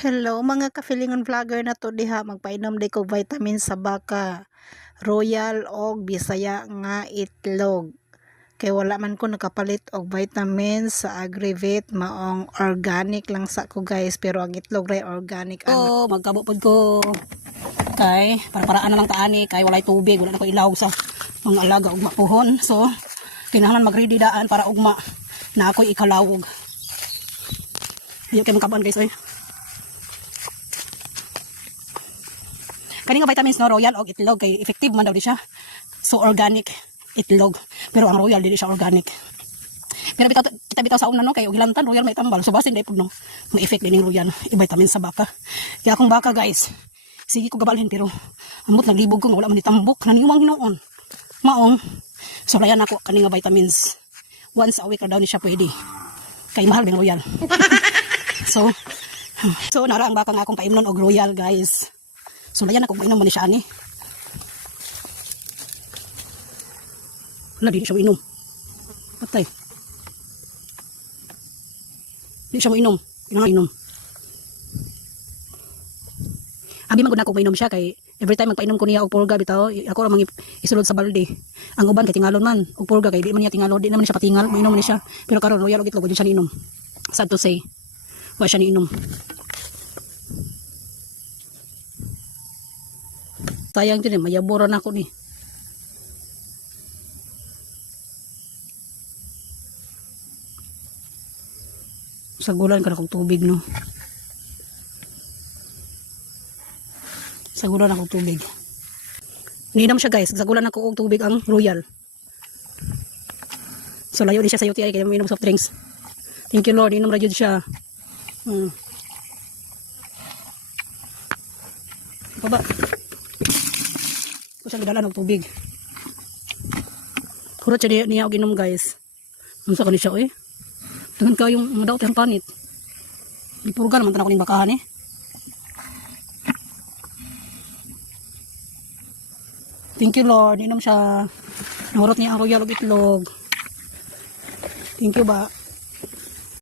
Hello mga kafilingon vlogger na to diha, magpainom day kog vitamin sa baka, royal og bisaya nga itlog. Kay wala man ko nakapalit og vitamin sa Agrivit, maong organic lang sa ko guys, pero ang itlog ray organic ana. Magkabupod ko kay para-paraan na lang taani kay walay tubig, wala na ko ilaw sa mga alaga ug mapuhon. So kinahanglan mag-ready daan para ugma na ako'y ikalawog. Diyo kay magkabuan guys oy. Kani nga vitamins no royal og itlog kay effective man daw di siya. So organic itlog, pero ang royal dili siya organic. Pero kita bitaw sa una no kay og hilantan royal may tambal. So basin dai pud no may effect din yung royal i-vitamin sa baka. Kaya akong baka guys, sige ko gabalhin pero amot naglibog ko nga wala man ditambok naniwang hinoon. Maong suplayan ako kani nga vitamins. Once a week daw ni siya pwede. Kay mahal din royal. So nara ang baka nga akong paimnon og royal guys. So layan ako mainom mo ni siya ani. Wala, di siya mainom. Patay. Di siya mainom. Pinangainom. Abi magud ako mainom siya kay every time magpainom ko niya og purga bitaw, ako ra mang isulod sa balde. Ang uban kay tingalon man og purga kay di man niya tingalon, di naman siya patingal, mainom ni siya. Pero karon royal og itlog di siya niinom. Sad to say, wa siya niinom. Sayang din, mayaboran ako ni. Sagulan ka na kong tubig, no? Sagulan akong tubig. Niinam siya guys, sagulan ako og tubig ang royal. So layo di siya sa UTI kaya mainom soft drinks. Thank you Lord, inom ra jud siya. Baba. Kusang gidalan og tubig. Kurot siya niya og inom guys. Unsa ka ni siya oy? Tangan kayong madaot ang panit. Ipurgan man tanako ning bakahan eh. Thank you Lord, inom siya. Nahurot niya ang royal og itlog. Thank you ba?